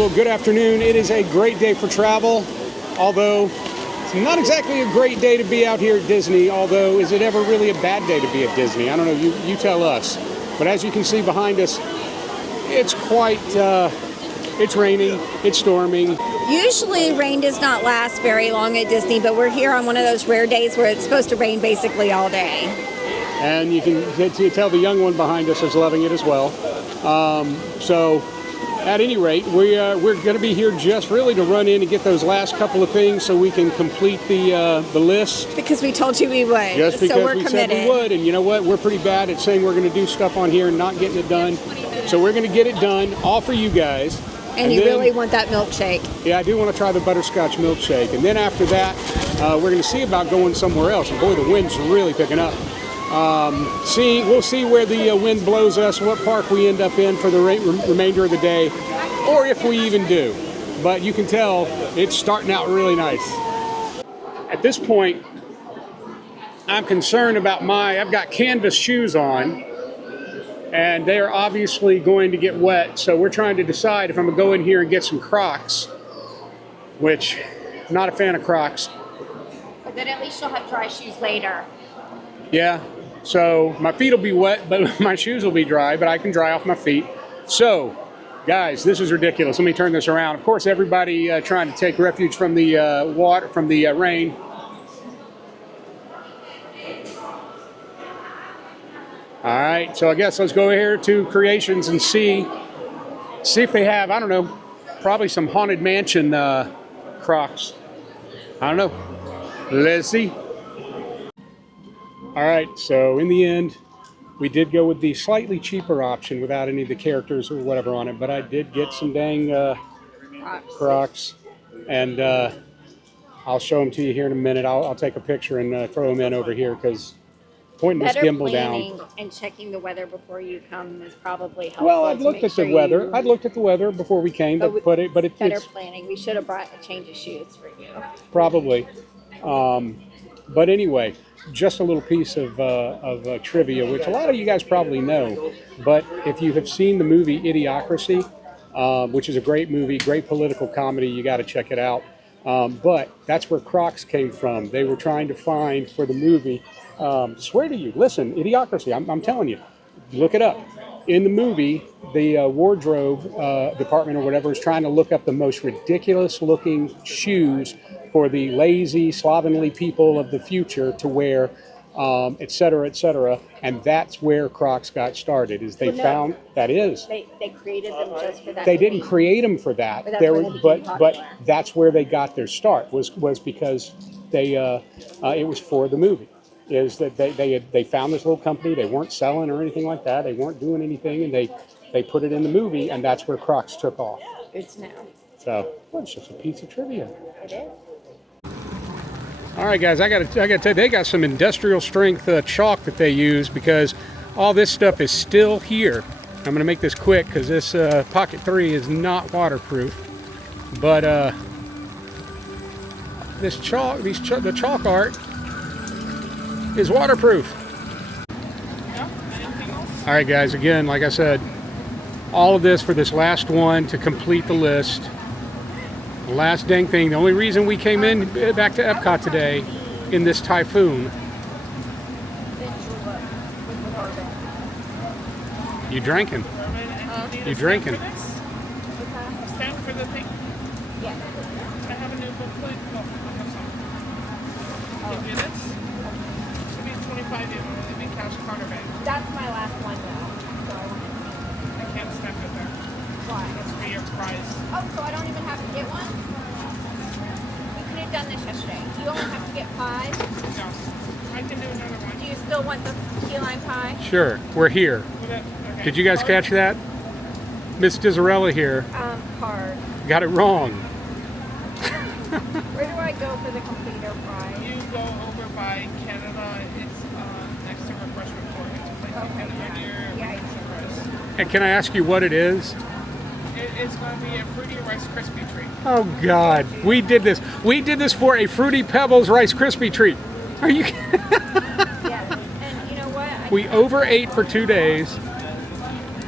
well, good afternoon. It is a great day for travel, although it's not exactly a great day to be out here at Disney, although is it ever really a bad day to be at Disney? I don't know, you tell us. But as you can see behind us, it's quite, it's raining, it's storming. Usually rain does not last very long at Disney, but we're here on one of those rare days where it's supposed to rain basically all day. And you can tell the young one behind us is loving it as well. So at any rate, we're going to be here just really to run in and get those last couple of things so we can complete the list. Because we told you we would. Just because so we're we committed. said we would, and you know what? We're pretty bad at saying we're going to do stuff on here and not getting it done. So we're going to get it done, all for you guys. And you really want that milkshake. Yeah, I do want to try the butterscotch milkshake. And then after that, we're going to see about going somewhere else. And boy, the wind's really picking up. We'll see where the wind blows us, what park we end up in for the remainder of the day, or if we even do. But you can tell it's starting out really nice. At this point, I'm concerned about I've got canvas shoes on, and they are obviously going to get wet. So we're trying to decide if I'm gonna go in here and get some Crocs, which I'm not a fan of Crocs. But then at least you'll have dry shoes later. Yeah. So my feet will be wet, but my shoes will be dry, but I can dry off my feet. So, guys, this is ridiculous. Let me turn this around. Of course, everybody trying to take refuge from the rain. All right, so I guess let's go here to Creations and see if they have, I don't know, probably some Haunted Mansion Crocs. I don't know. Let's see. All right, so in the end, we did go with the slightly cheaper option without any of the characters or whatever on it, but I did get some dang Crocs, and I'll show them to you here in a minute. I'll take a picture and throw them in over here because pointing this gimbal down. And checking the weather before you come is probably helpful. Well, I'd looked at the weather. I'd looked at the weather before we came, but it's better planning. We should have brought a change of shoes for you. Probably. But anyway, just a little piece of trivia, which a lot of you guys probably know. But if you have seen the movie Idiocracy, which is a great movie, great political comedy, you got to check it out. But that's where Crocs came from. They were trying to find for the movie. Swear to you, listen, Idiocracy, I'm telling you, look it up. In the movie, the wardrobe department or whatever is trying to look up the most ridiculous looking shoes for the lazy, slovenly people of the future to wear, et cetera, and that's where Crocs got started. They created them just for that. They didn't create them for that. But that's where they got their start. Was because it was for the movie. Is that they found this little company. They weren't selling or anything like that. They weren't doing anything, and they put it in the movie, and that's where Crocs took off. It's now. So, well, it's just a piece of trivia. It is. All right, guys, I gotta tell you, they got some industrial strength chalk that they use because all this stuff is still here. I'm gonna make this quick because this Pocket 3 is not waterproof, but the chalk art is waterproof. All right, guys, again, like I said, all of this for this last one to complete the list. The last dang thing. The only reason we came in back to Epcot today in this typhoon. You drinking? You drinking? Stand for the thing? Yes. I have a new booklet. Minutes? Should be 25 in the cash Carter bag. That's my last one now. I can't spend it there. Why? It's for your prize. Oh, so I don't even have to get one? We could have done this yesterday. You only have to get pie. No. I can do another one. Do you still want the key lime pie? Sure, we're here. Okay. Did you guys catch that? Miss Diserella here. Hard. Got it wrong. Where do I go for the completer pie? You go over by Canada. It's next to Refreshment Court. It's a place in Canada near Redemption Price. And can I ask you what it is? It's going to be a fruity Rice Krispie treat. Oh God, we did this. We did this for a Fruity Pebbles Rice Krispie treat. Are you kidding? Yes. And you know what? We overate for 2 days.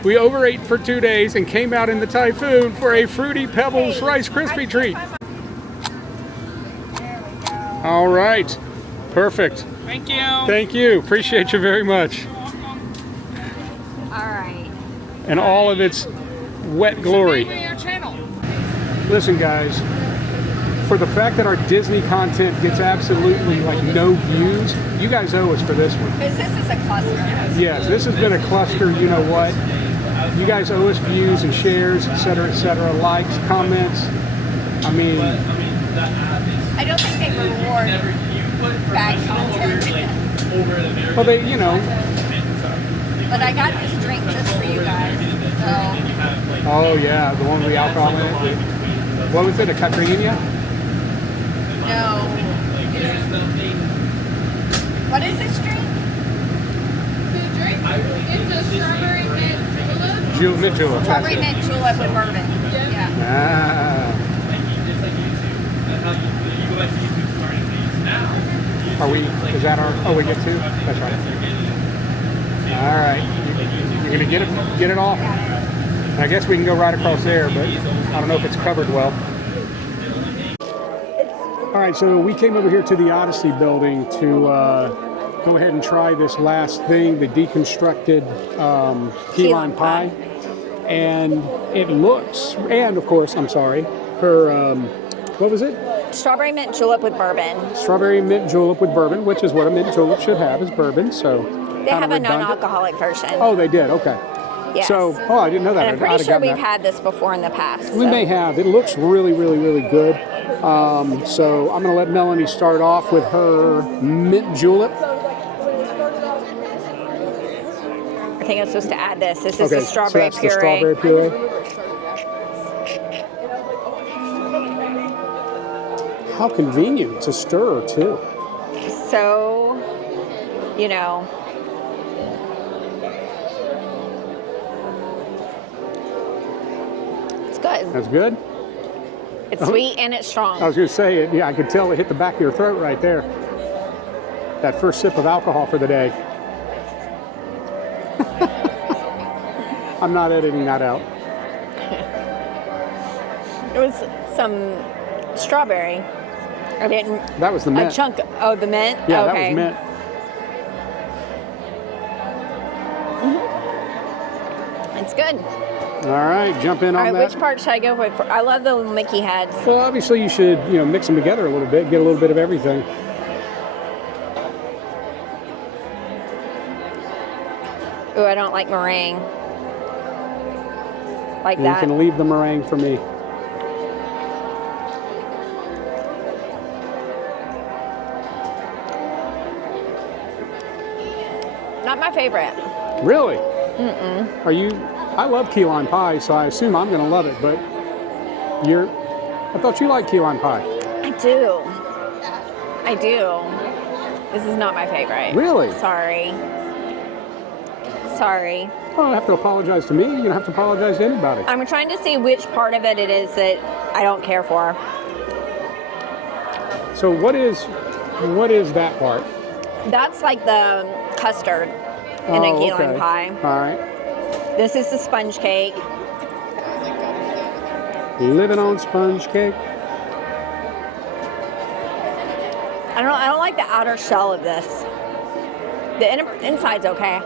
We overate for 2 days and came out in the typhoon for a Fruity Pebbles Rice Krispie treat. All right, perfect. Thank you. Thank you. Appreciate you very much. All right. And all of its wet glory. Name of your channel. Listen, guys, for the fact that our Disney content gets absolutely like no views, you guys owe us for this one. Because this is a cluster. Yes, this has been a cluster, you know what? You guys owe us views and shares, etc., likes, comments. I mean, I don't think they reward bad content. well, they, you know. But I got this drink just for you guys. So. Oh yeah, the one with the alcohol in it. What was it? A caipirinha? No. What is this drink? It's a strawberry mint julep. Mint julep. Strawberry mint julep with bourbon. Yeah. Ah. Are we? Is that our? Oh, we get two. That's right. All right. You're gonna get it all. I guess we can go right across there, but I don't know if it's covered well. All right, so we came over here to the Odyssey building to go ahead and try this last thing, the deconstructed key lime pie. And it looks, and of course, I'm sorry, her, what was it? Strawberry mint julep with bourbon. Strawberry mint julep with bourbon, which is what a mint julep should have, is bourbon. So They have a non-alcoholic version. Oh, they did. Okay. Yes. So, oh, I didn't know that. And I'm pretty sure we've had this before in the past. We may have. It looks really, really, really good. So I'm going to let Melanie start off with her mint julep. I think I'm supposed to add this. This is Okay, the strawberry so that's puree. the strawberry puree. How convenient. It's a stirrer, too. So, you know. It's good. That's good? It's sweet and it's strong. I was going to say, yeah, I could tell it hit the back of your throat right there. That first sip of alcohol for the day. I'm not editing that out. It was some strawberry. I didn't. That was the mint. A chunk. Oh, the mint? Yeah, okay. that was mint. It's good. All right, jump in on All right, that. which part should I go with? I love the Mickey heads. Well, obviously you should, mix them together a little bit, get a little bit of everything. Ooh, I don't like meringue. Like And that. you can leave the meringue for me. Not my favorite. Really? Mm-mm. I love key lime pie, so I assume I'm going to love it, but I thought you liked key lime pie. I do. I do. This is not my favorite. Really? Sorry. Sorry. You don't have to apologize to me. You don't have to apologize to anybody. I'm trying to see which part of it is that I don't care for. So what is that part? That's like the custard in a key lime pie. All right. This is the sponge cake. Living on sponge cake. I don't like the outer shell of this. The inside's okay.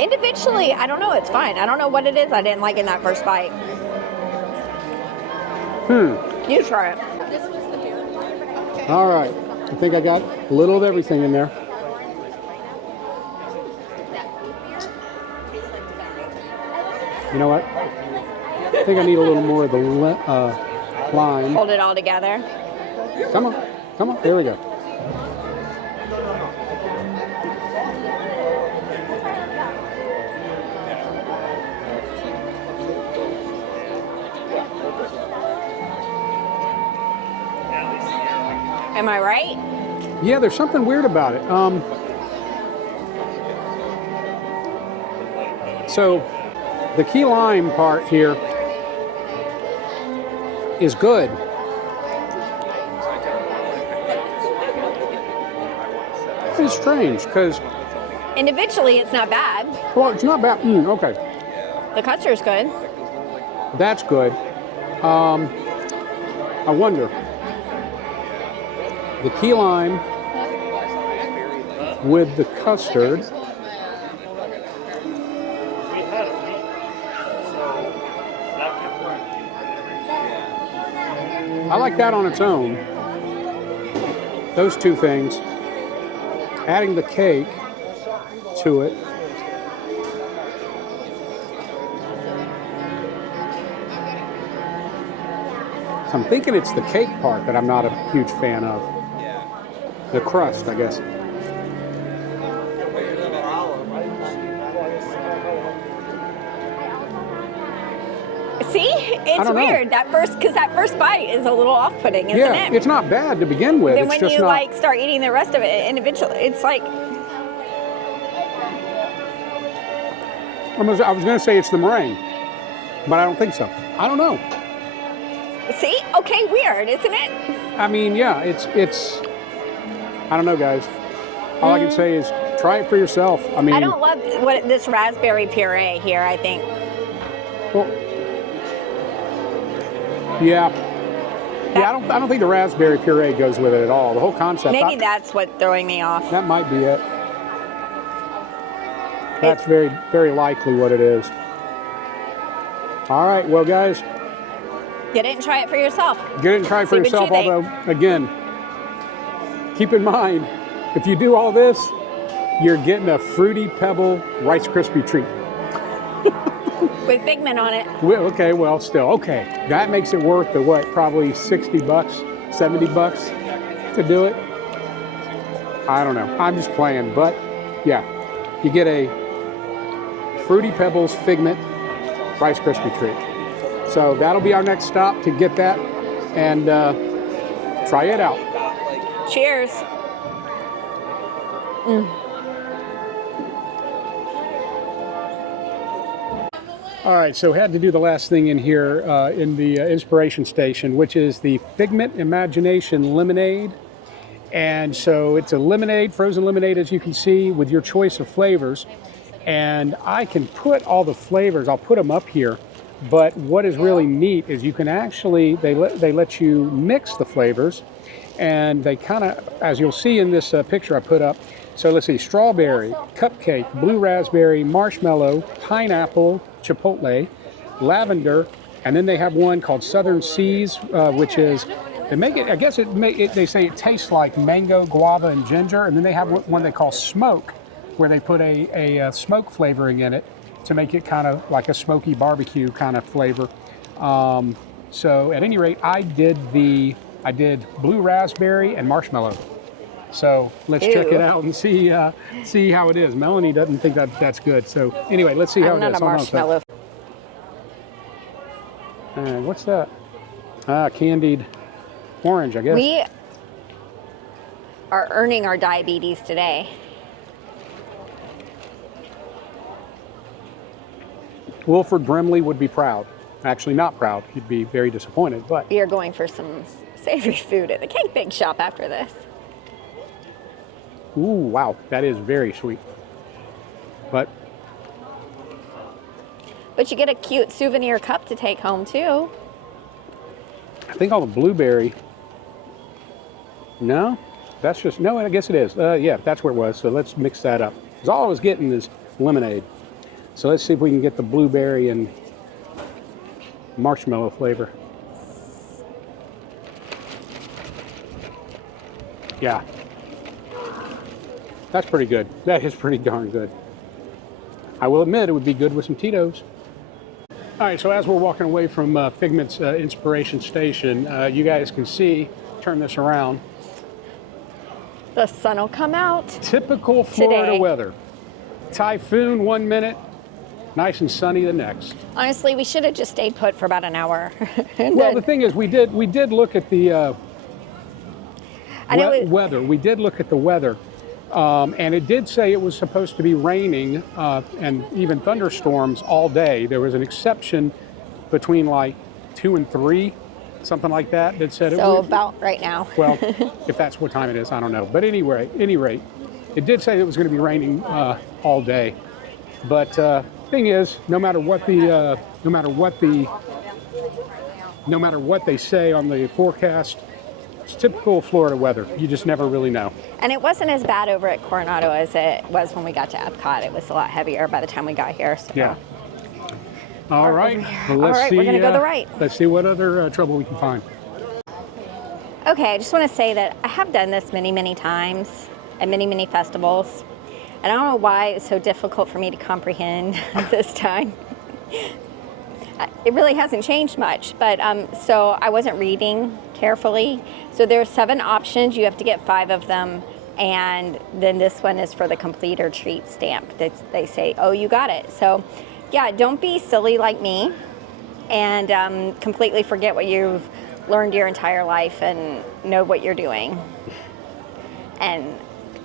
Individually, I don't know, it's fine. I don't know what it is I didn't like in that first bite. You try it. All right. I think I got a little of everything in there. You know what? I think I need a little more of the lime. Hold it all together. Come on. Come on. There we go. Am I right? Yeah, there's something weird about it. So the key lime part here is good. It's strange because Individually, it's not bad. Well, it's not bad. Okay, The custard's good. that's good. I wonder, the key lime with the custard. I like that on its own. Those two things. Adding the cake to it. I'm thinking it's the cake part that I'm not a huge fan of. The crust, I guess. See, it's weird. That first bite is a little off-putting, isn't it? It's not bad to begin with. Then it's when just you not, like start eating the rest of it individually, it's like. I was going to say it's the meringue, but I don't think so. I don't know. See, okay, weird, isn't it? I mean, yeah, it's. I don't know, guys. All I can say is try it for yourself. I mean, I don't love this raspberry puree here. I think. Well, yeah. I don't think the raspberry puree goes with it at all. The whole concept. Maybe that's what's throwing me off. That might be it. That's very, very likely what it is. All right, well, guys. Get it and try it for yourself. Get it and try it for yourself. Although, again, keep in mind, if you do all this, you're getting a Fruity Pebble Rice Krispie treat. With Figment on it. Well, okay, well, still, okay. That makes it worth the what? Probably $60, $70 to do it. I don't know. I'm just playing, but yeah, you get a Fruity Pebbles Figment Rice Krispie treat. So that'll be our next stop to get that and try it out. Cheers. All right, so had to do the last thing in here in the inspiration station, which is the Figment Imagination Lemonade. And so it's a lemonade, frozen lemonade, as you can see, with your choice of flavors. And I can put all the flavors, I'll put them up here. But what is really neat is you can actually, they let you mix the flavors, and they kind of, as you'll see in this picture I put up, so let's see, strawberry, cupcake, blue raspberry, marshmallow, pineapple, chipotle, lavender, and then they have one called Southern Seas, which is, they make it, I guess they say it tastes like mango, guava, and ginger, and then they have one they call smoke, where they put a smoke flavoring in it to make it kind of like a smoky barbecue kind of flavor. So at any rate, I did blue raspberry and marshmallow. So let's check it out and see how it is. Melanie doesn't think that's good. So anyway, let's see how it is. I'm not a marshmallow. And what's that? Candied orange, I guess. We are earning our diabetes today. Wilford Brimley would be proud. Actually, not proud. He'd be very disappointed. But We are going for some savory food at the Cake Bake Shop after this. ooh, wow, that is very sweet. But you get a cute souvenir cup to take home too. I think all the blueberry. No, that's just no. I guess it is. Yeah, that's where it was. So let's mix that up. Because all I was getting is lemonade. So let's see if we can get the blueberry and marshmallow flavor. Yeah. That's pretty good. That is pretty darn good. I will admit it would be good with some Tito's. All right, so as we're walking away from Figment's Inspiration Station, you guys can see, turn this around. The sun will come out. Typical Florida today. weather. Typhoon 1 minute, nice and sunny the next. Honestly, we should have just stayed put for about an hour. Well, the thing is, we did look at the weather. We did look at the weather, and it did say it was supposed to be raining and even thunderstorms all day. There was an exception between like 2 and 3, something like that. That said it so would, about right now. well, if that's what time it is, I don't know. But anyway, any rate, It did say it was going to be raining all day, but thing is, no matter what they say on the forecast, it's typical Florida weather. You just never really know. And it wasn't as bad over at Coronado as it was when we got to Epcot. It was a lot heavier by the time we got here. So. Yeah. All right. Well, All right, we're going to go the right. Let's see what other trouble we can find. Okay, I just want to say that I have done this many, many times at many, many festivals. And I don't know why it's so difficult for me to comprehend this time. It really hasn't changed much, but so I wasn't reading carefully. So there's 7 options. You have to get 5 of them. And then this one is for the complete or treat stamp. They say, oh, you got it. So yeah, don't be silly like me and completely forget what you've learned your entire life and know what you're doing. And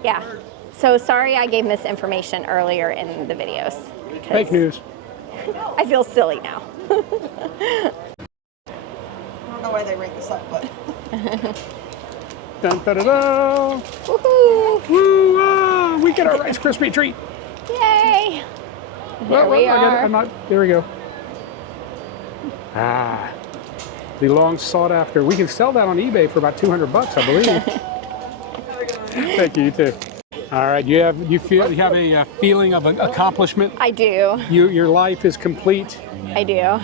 yeah, so sorry I gave misinformation earlier in the videos. Fake news. I feel silly now. I don't know why they rank this up, but Dun, da, da, da. Woohoo! Woo, we get our Rice Krispie treat. Yay! Here we are. There we go. Ah, the long sought after. We can sell that on eBay for about $200, I believe. Thank you. You too. All right. You have a feeling of accomplishment. I do. Your life is complete. I do.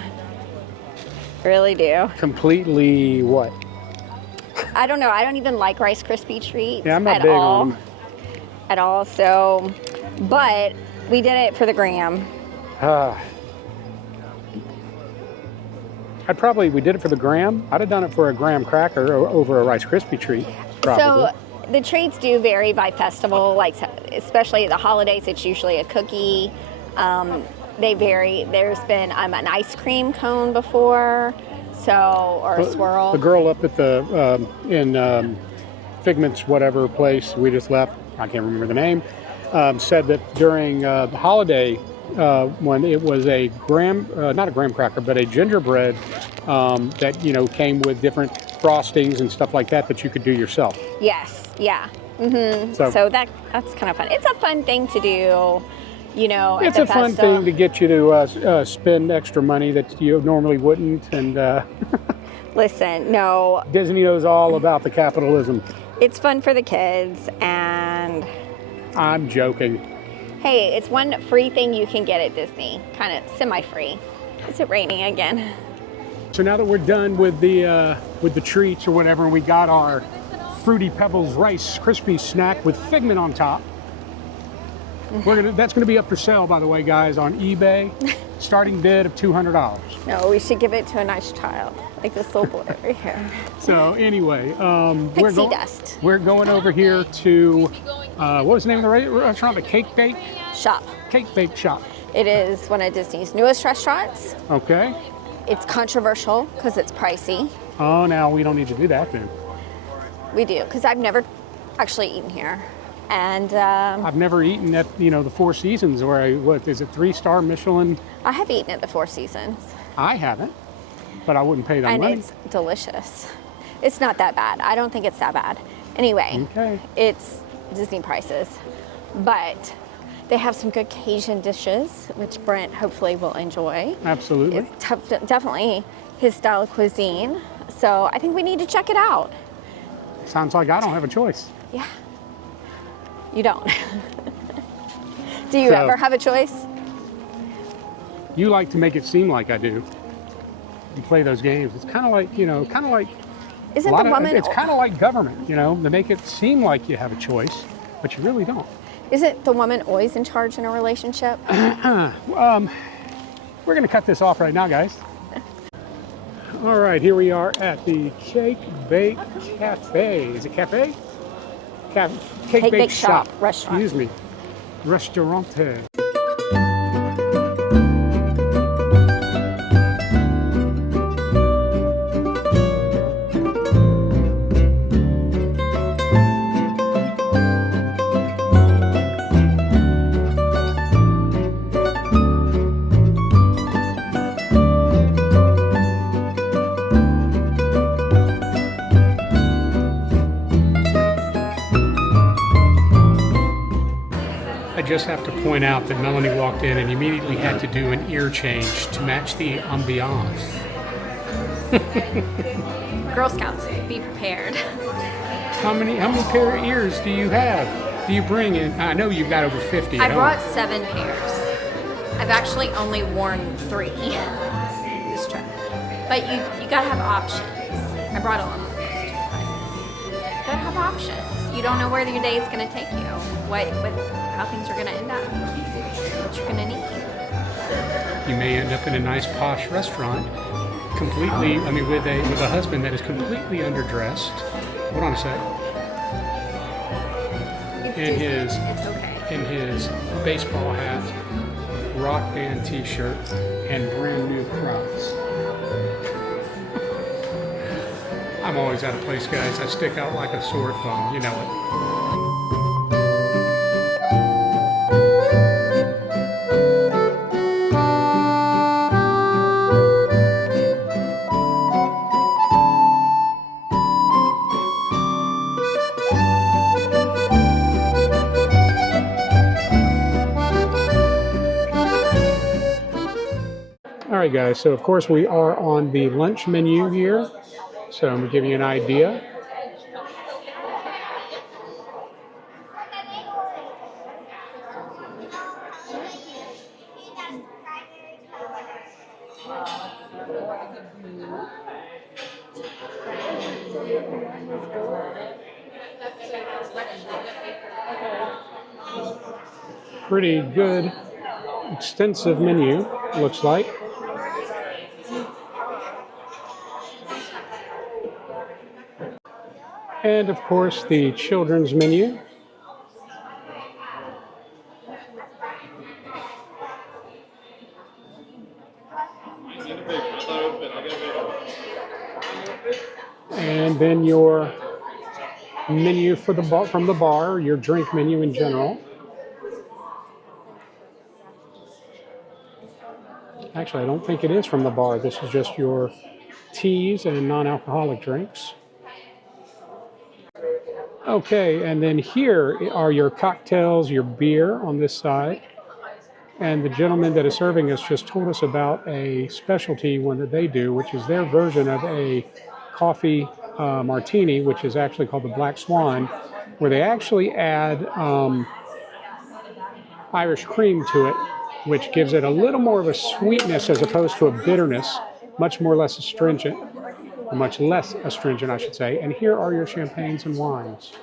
Really do. Completely what? I don't know. I don't even like Rice Krispie treats Yeah, I'm not at big all. on them. At all. So, but we did it for the gram. We did it for the gram. I'd have done it for a graham cracker over a Rice Krispie treat, probably. So the treats do vary by festival, like especially at the holidays, it's usually a cookie. They vary. There's been an ice cream cone before, or a swirl. The girl up at the in Figment's whatever place we just left, I can't remember the name, said that during the holiday when it was a not a graham cracker, but a gingerbread that came with different frostings and stuff like that you could do yourself. Yes. Yeah. Mm-hmm. So that's kind of fun. It's a fun thing to do. It's a fun thing to get you to spend extra money that you normally wouldn't. And listen, no. Disney knows all about the capitalism. It's fun for the kids, and I'm joking. Hey, it's one free thing you can get at Disney, kind of semi-free. Is it raining again? So now that we're done with the treats or whatever, and we got our Fruity Pebbles Rice Krispie snack with Figment on top. That's gonna be up for sale, by the way, guys, on eBay. Starting bid of $200. No, we should give it to a nice child, like this little boy over here. So anyway, Pixie dust. We're going over here to what was the name of the restaurant? The Cake Bake Shop. Cake Bake Shop. It is one of Disney's newest restaurants. Okay. It's controversial because it's pricey. Oh, now we don't need to do that then. We do, because I've never actually eaten here. And I've never eaten at the Four Seasons, where what is it, 3-star Michelin? I have eaten at the Four Seasons. I haven't, but I wouldn't pay that and money. It's delicious. It's not that bad. I don't think it's that bad. Anyway, okay. It's Disney prices, but they have some good Cajun dishes, which Brent hopefully will enjoy. Absolutely. It's definitely his style of cuisine. So I think we need to check it out. Sounds like I don't have a choice. Yeah. You don't. Do you ever have a choice? You like to make it seem like I do. You play those games. It's kind of like, Isn't the woman? It's kind of like government, to make it seem like you have a choice, but you really don't. Isn't the woman always in charge in a relationship? We're going to cut this off right now, guys. All right, here we are at the Cake Bake Cafe. Is it cafe? Cake Bake Shop. Restaurant. Excuse me. Restaurante. just have to point out that Melanie walked in and immediately had to do an ear change to match the ambiance. Girl Scouts, be prepared. How many pair of ears do you have? Do you bring in? I know you've got over 50 I at brought home. 7 pairs. I've actually only worn 3 this trip. But you gotta have options. I brought a lot of those too, but you gotta have options. You don't know where your day is gonna take you, how things are gonna end up, what you're gonna need. You may end up in a nice posh restaurant, completely. I mean, with a husband that is completely underdressed. Hold on a sec. It's okay. In his baseball hat, rock band T-shirt, and brand new Crocs. I'm always out of place, guys. I stick out like a sore thumb. You know it. All right, guys, so of course we are on the lunch menu here. So I'm going to give you an idea. Pretty good, extensive menu, looks like. And of course the children's menu. And then your menu for the bar, from the bar, your drink menu in general. Actually, I don't think it is from the bar. This is just your teas and non-alcoholic drinks. Okay, and then here are your cocktails, your beer on this side. And the gentleman that is serving us just told us about a specialty one that they do, which is their version of a coffee martini, which is actually called the Black Swan, where they actually add Irish cream to it, which gives it a little more of a sweetness as opposed to a bitterness, much less astringent, I should say. And here are your champagnes and wines.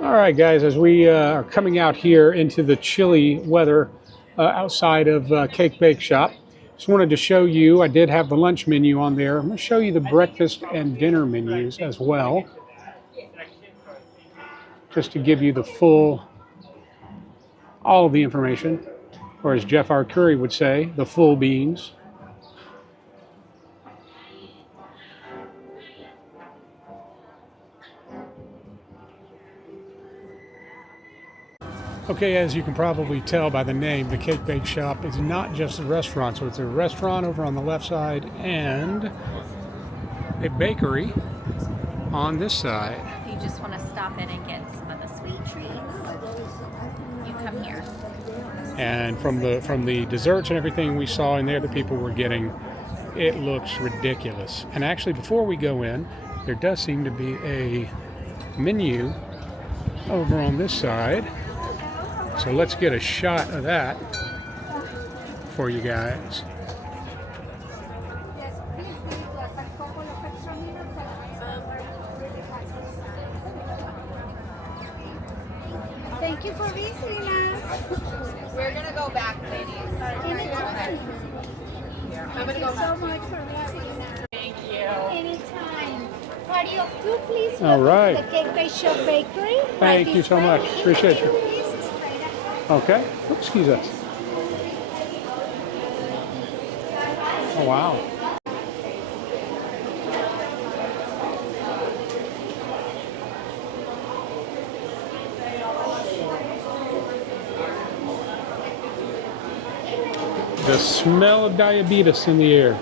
All right, guys, as we are coming out here into the chilly weather outside of Cake Bake Shop, just wanted to show you, I did have the lunch menu on there. I'm going to show you the breakfast and dinner menus as well, just to give you the all of the information, or as Jeff R. Curry would say, the full beans. Okay, as you can probably tell by the name, the Cake Bake Shop is not just a restaurant. So it's a restaurant over on the left side and a bakery on this side. If you just want to stop in and get some of the sweet treats, you come here. And from the desserts and everything we saw in there that people were getting, it looks ridiculous. And actually, before we go in, there does seem to be a menu over on this side. So let's get a shot of that for you guys. Thank you for visiting us. We're gonna go back, ladies. Anytime. I'm gonna Thank go you back. so much for visiting us. Thank you. Anytime. Party of 2, please. All right. The Cake Bake Shop Bakery. Thank you so much. Appreciate you. Please, straight ahead. Okay. Oops, excuse us. Oh, wow. The smell of diabetes in the air.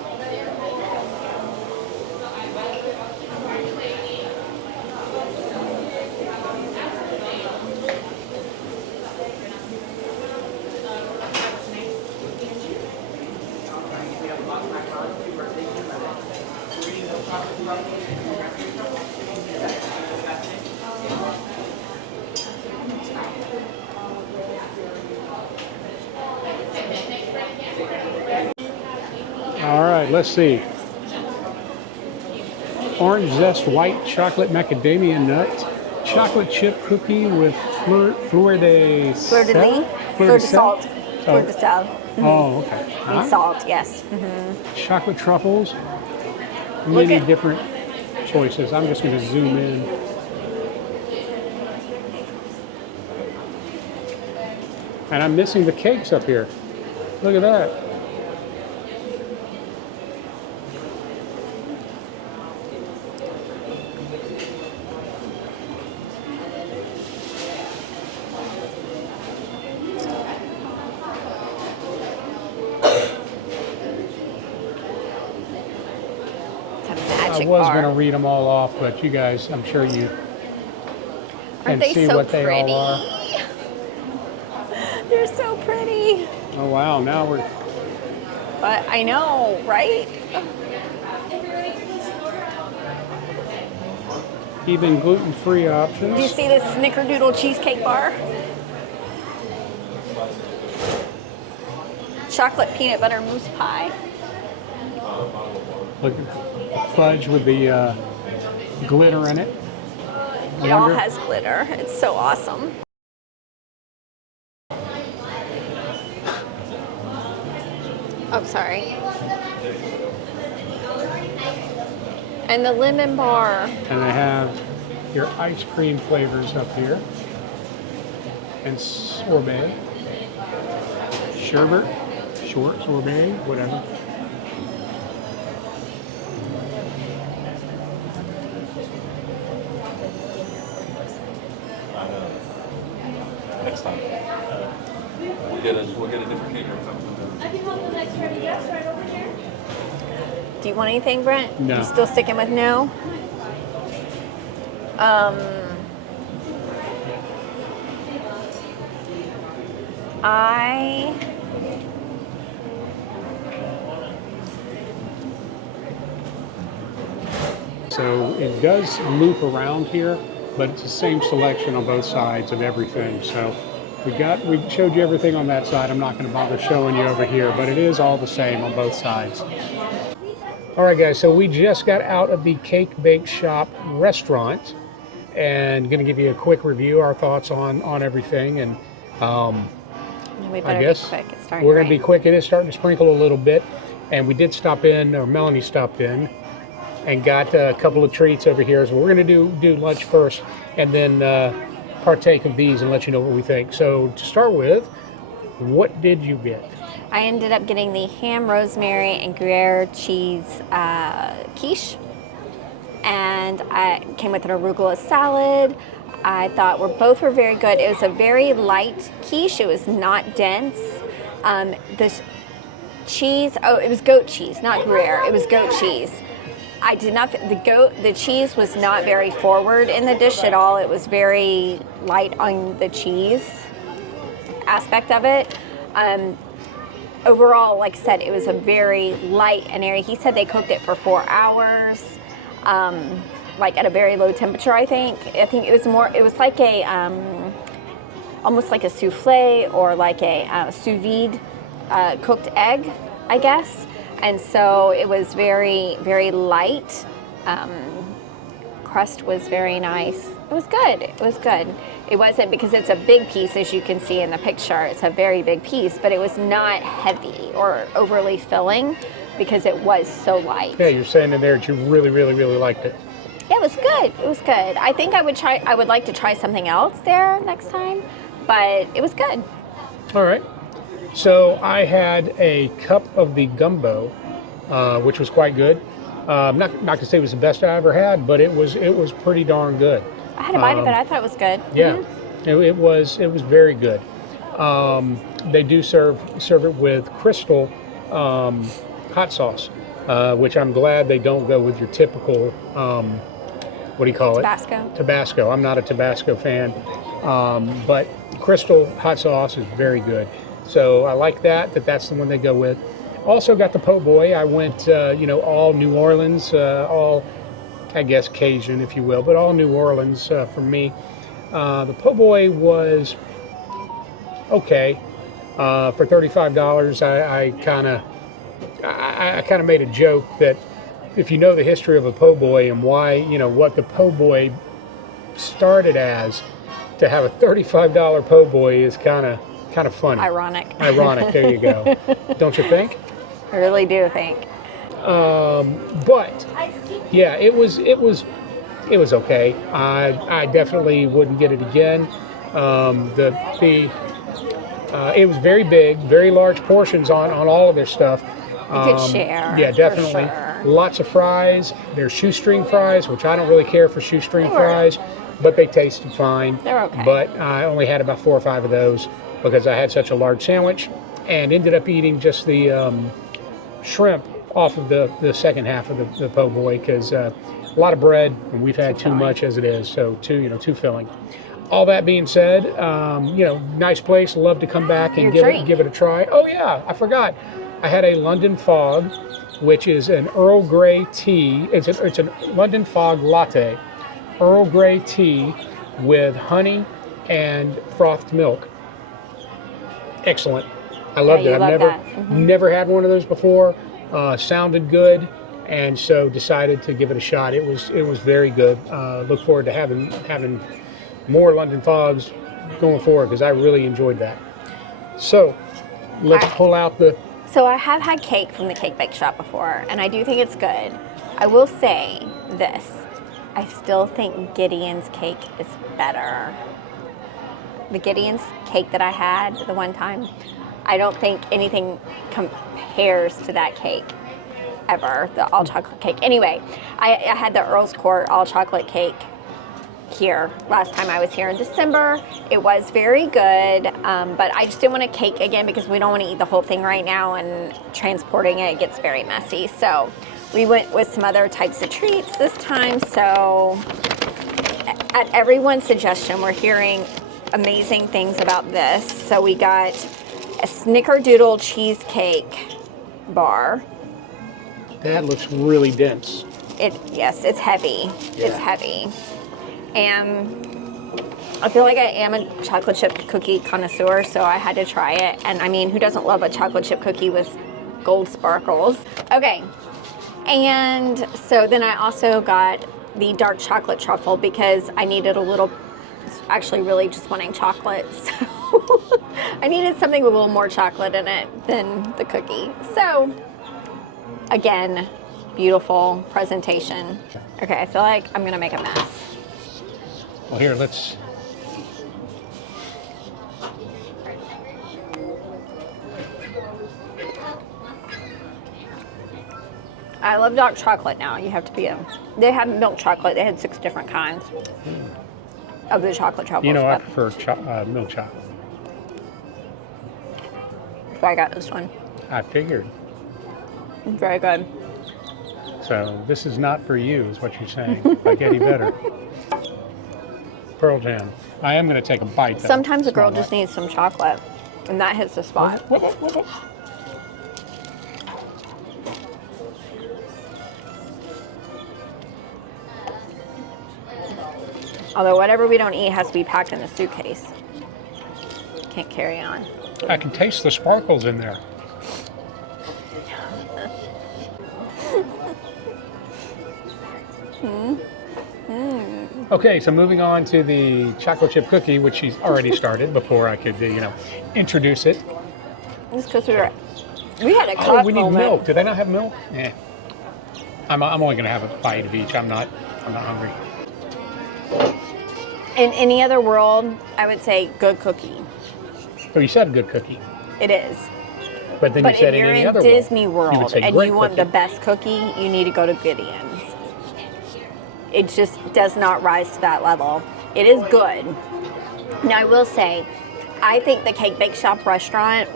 right, let's see. Orange zest white chocolate macadamia nut chocolate chip cookie with fleur de Fleur de sel? lis, fleur de salt, fleur de sel, Oh, okay. and salt. Yes. Chocolate truffles. Look Many at- different choices. I'm just going to zoom in. And I'm missing the cakes up here. Look at that. It's a I magic was bar. going to read them all off, but you guys, I'm sure you Aren't can they see so what they pretty? all are. They're so pretty. Oh, wow. Now we're... But I know, right? Even gluten-free options. Do you see this snickerdoodle cheesecake bar? Chocolate peanut butter mousse pie. Look, fudge with the glitter in it. It all has glitter. It's so awesome. Oh, sorry. And the lemon bar. And I have your ice cream flavors up here. And sorbet. Sherbet. Short sorbet. Whatever. Next time. We'll get a different cake or something. Do you want anything, Brent? No. You still sticking with no? I So it does loop around here, but it's the same selection on both sides of everything. So we showed you everything on that side. I'm not going to bother showing you over here, but it is all the same on both sides. All right, guys, so we just got out of the Cake Bake Shop restaurant and going to give you a quick review, our thoughts on everything. And we I better guess be quick. It's starting we're to going to be rain. quick. It is starting to sprinkle a little bit. And we did stop in, or Melanie stopped in, and got a couple of treats over here. So we're going to do lunch first and then partake of these and let you know what we think. So to start with, what did you get? I ended up getting the ham, rosemary, and Gruyere cheese quiche. And I came with an arugula salad. I thought both were very good. It was a very light quiche. It was not dense. The cheese, it was goat cheese, not Gruyere. It was goat cheese. I did not, the cheese was not very forward in the dish at all. It was very light on the cheese aspect of it. Overall, like I said, it was a very light and airy. He said they cooked it for 4 hours, like at a very low temperature, I think. I think it was like a, almost like a souffle or like a sous vide cooked egg, I guess. And so it was very, very light. Crust was very nice. It was good. It was good. It wasn't, because it's a big piece, as you can see in the picture. It's a very big piece, but it was not heavy or overly filling because it was so light. Yeah, you're saying in there that you really, really, really liked it. Yeah, it was good. It was good. I think I would like to try something else there next time, but it was good. All right. So I had a cup of the gumbo, which was quite good. Not to say it was the best I ever had, but it was pretty darn good. I had a bite of it. I thought it was good. Yeah, it was very good. They do serve it with Crystal hot sauce, which I'm glad they don't go with your typical what do you call it? Tabasco. Tabasco. I'm not a Tabasco fan, but Crystal hot sauce is very good. So I like that's the one they go with. Also got the po' boy. I went, all New Orleans, all, I guess, Cajun, if you will, but all New Orleans for me. The po' boy was okay. For $35, I kind of made a joke that if you know the history of a po' boy and why, what the po' boy started as, to have a $35 po' boy is kind of funny. Ironic. Ironic. There you go. Don't you think? I really do think. But yeah, it was okay. I definitely wouldn't get it again. It was very big, very large portions on all of their stuff. You could share. Yeah, for definitely. sure. Lots of fries. There's shoestring fries, which I don't really care for shoestring They were. fries, but they tasted fine. They're okay. But I only had about 4 or 5 of those because I had such a large sandwich, and ended up eating just the shrimp off of the second half of the po' boy because a lot of bread, and we've had too much as it is, so too filling. All that being said, nice place. Love to come back and give it a try. Oh yeah, I forgot. I had a London Fog, which is an Earl Grey tea. It's a London Fog latte, Earl Grey tea with honey and frothed milk. Excellent. I loved it. I've never had one of those before. Sounded good, and so decided to give it a shot. It was very good. Look forward to having more London Fogs going forward because I really enjoyed that. So let's pull out the. So I have had cake from the Cake Bake Shop before, and I do think it's good. I will say this: I still think Gideon's cake is better. The Gideon's cake that I had the one time, I don't think anything compares to that cake ever, the all chocolate cake. Anyway, I had the Earl's Court all chocolate cake here last time I was here in December. It was very good, but I just didn't want a cake again because we don't want to eat the whole thing right now, and transporting it gets very messy. So we went with some other types of treats this time. So at everyone's suggestion, we're hearing amazing things about this. So we got a snickerdoodle cheesecake bar. That looks really dense. Yes, it's heavy. Yeah. It's heavy. And I feel like I am a chocolate chip cookie connoisseur, so I had to try it. And I mean, who doesn't love a chocolate chip cookie with gold sparkles? Okay. And so then I also got the dark chocolate truffle because I needed a little, actually really just wanting chocolate. So I needed something with a little more chocolate in it than the cookie. So again, beautiful presentation. Okay, I feel like I'm gonna make a mess. Well, here, let's. I love dark chocolate now. You have to be they had milk chocolate. They had 6 different kinds of the chocolate truffles. I prefer milk chocolate. So I got this one. I figured. It's very good. So this is not for you, is what you're saying. Like Eddie Vedder. Pearl Jam. I am going to take a bite, though. Sometimes a girl just needs some chocolate, and that hits the spot. Although whatever we don't eat has to be packed in a suitcase. Can't carry on. I can taste the sparkles in there. Okay, so moving on to the chocolate chip cookie, which she's already started before I could, introduce it. It's because we had a Oh, we need moment. milk. Do they not have milk? Yeah. I'm only going to have a bite of each. I'm not hungry. In any other world, I would say good cookie. Oh, you said a good cookie. It is. But then But you said if you're in any in other Disney world, you would World say and great you want cookie. the best cookie, you need to go to Gideon's. It just does not rise to that level. It is good. Now I will say, I think the Cake Bake Shop restaurant,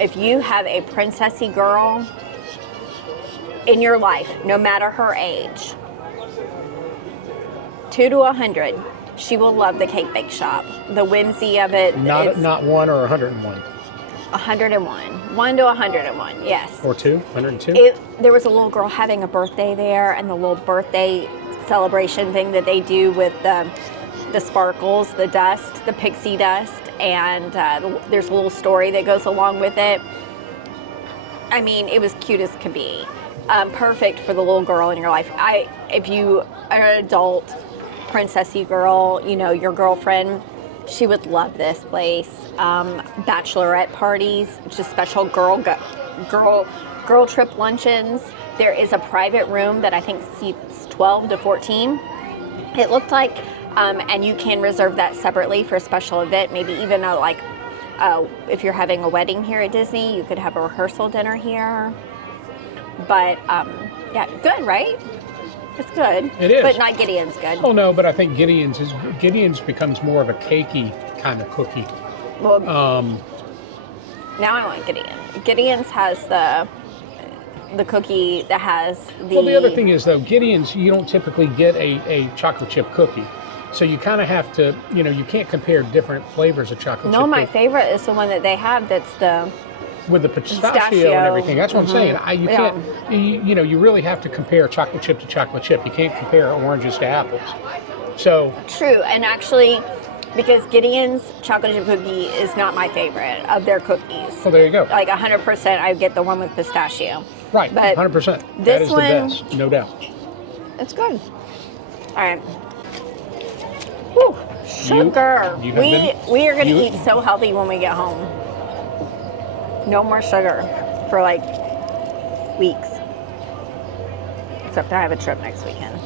if you have a princessy girl in your life, no matter her age, 2 to 100, she will love the Cake Bake Shop. The whimsy of it. Not 1 or 101. 101. 1 to 101, yes. Or 2? 102? There was a little girl having a birthday there, and the little birthday celebration thing that they do with the sparkles, the dust, the pixie dust, and there's a little story that goes along with it. I mean, it was cute as could be. Perfect for the little girl in your life. If you are an adult princessy girl, you know, your girlfriend, she would love this place. Bachelorette parties, just special girl trip luncheons. There is a private room that I think seats 12 to 14. It looked like, and you can reserve that separately for a special event, maybe even if you're having a wedding here at Disney, you could have a rehearsal dinner here. But yeah, good, right? It's good. It is. But not Gideon's good. Oh no, but I think Gideon's becomes more of a cakey kind of cookie. Well, now I want Gideon. Gideon's has the cookie that has the... Well, the other thing is, though, Gideon's, you don't typically get a chocolate chip cookie. So you kind of have to, you know, you can't compare different flavors of chocolate chip No, my cookie. favorite is the one that they have that's the... With the pistachio and everything. That's what I'm saying. You can't, you know, you really have to compare chocolate chip to chocolate chip. You can't compare oranges to apples. So... True, and actually... Because Gideon's chocolate chip cookie is not my favorite of their cookies. Well, there you go. Like 100%, I get the one with pistachio. Right, but 100%. This That is one, the best, no doubt. It's good. All right. Whew, sugar. We are going to eat so healthy when we get home. No more sugar for like weeks. Except I have a trip next weekend.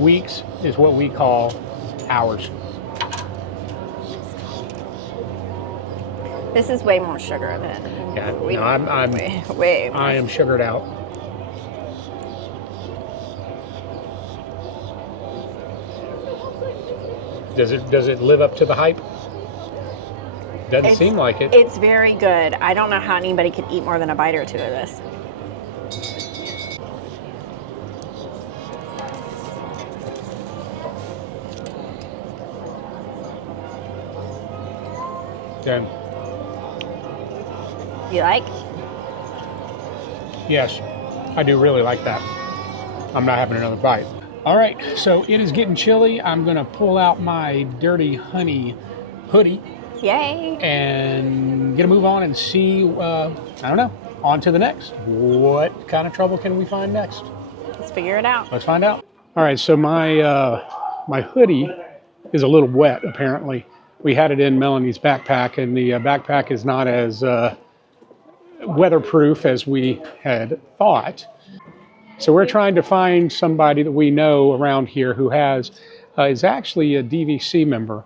Weeks is what we call hours. This is way more sugar than way more. I am sugared out. Does it live up to the hype? Doesn't seem like it. It's very good. I don't know how anybody could eat more than a bite or two of this. Then, You like? yes, I do really like that. I'm not having another bite. All right, so it is getting chilly. I'm gonna pull out my Dirty Honey hoodie. Yay! And get a move on and see, I don't know, on to the next. What kind of trouble can we find next? Let's figure it out. Let's find out. All right, so my hoodie is a little wet, apparently. We had it in Melanie's backpack, and the backpack is not as weatherproof as we had thought. So we're trying to find somebody that we know around here who is actually a DVC member,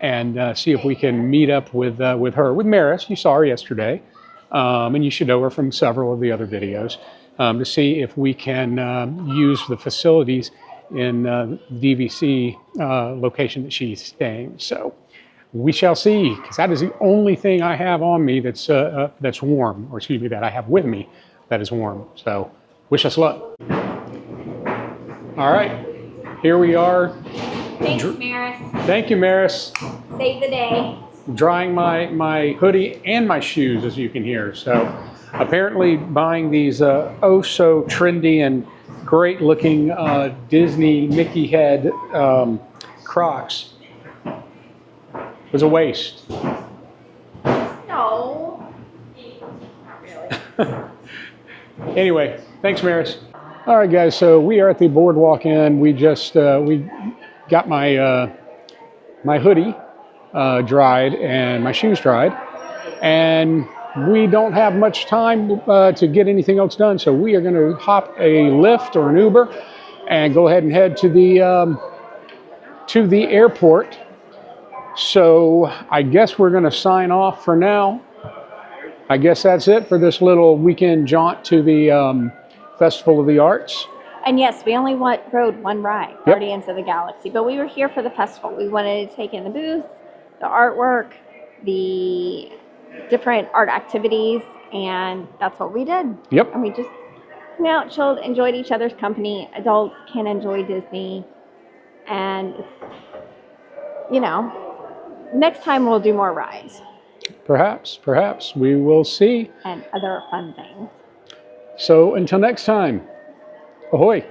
and see if we can meet up with her, with Maris. You saw her yesterday, and you should know her from several of the other videos, to see if we can use the facilities in DVC location that she's staying. So we shall see, because that is the only thing I have on me that's warm, or excuse me, that I have with me that is warm. So wish us luck. All right, here we are. Thanks, Maris. Thank you, Maris. Save the day. Drying my hoodie and my shoes, as you can hear. So apparently buying these oh so trendy and great looking Disney Mickey head Crocs was a waste. No. Not really. Anyway, thanks, Maris. All right, guys, so we are at the Boardwalk Inn. We just we got my my hoodie dried and my shoes dried, and we don't have much time to get anything else done, so we are going to hop a Lyft or an Uber and go ahead and head to the airport. So I guess we're going to sign off for now. I guess that's it for this little weekend jaunt to the Festival of the Arts. And yes, we only rode one ride, Yep. Guardians of the Galaxy, but we were here for the festival. We wanted to take in the booth, the artwork, the different art activities, and that's what we did. Yep. And we just hung out, chilled, enjoyed each other's company. Adults can enjoy Disney, and you know, next time we'll do more rides Perhaps. We will see. and other fun things. So until next time, ahoy.